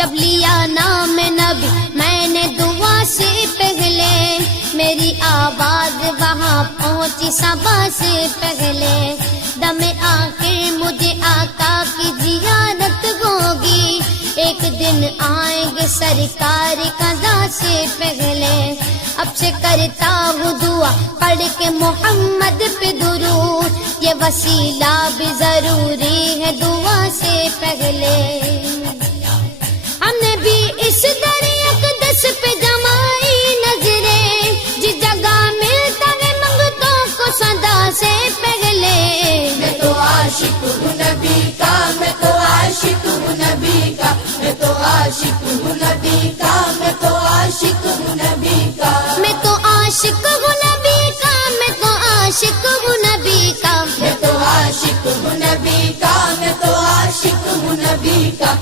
جب لیا نام نبی میں نے دعا سے پہلے، میری آواز وہاں پہنچی صبا سے پہلے، دم آخر مجھے آقا کی زیارت ہوگی، ایک دن آئیں گے سرکار قضا سے پہلے، اب سے کرتا ہوں دعا پڑھ کے محمد پہ درود، یہ وسیلہ بھی ضروری ہے دعا سے پہلے۔ ہم نے بھی اس در اقدس پہ جمائی نظریں، جس جگہ ملتا ہے منگتوں کو صدا سے پہلے، میں تو عاشق ہوں نبی کا، میں تو عاشق ہوں نبی کا، میں تو عاشق ہوں نبی کا، میں تو عاشق ہوں نبی کا، میں تو عاشق ہوں نبی کا، میں تو عاشق ہوں نبی کا، میں تو عاشق ہوں نبی کا، میں تو عاشق ہوں نبی کا۔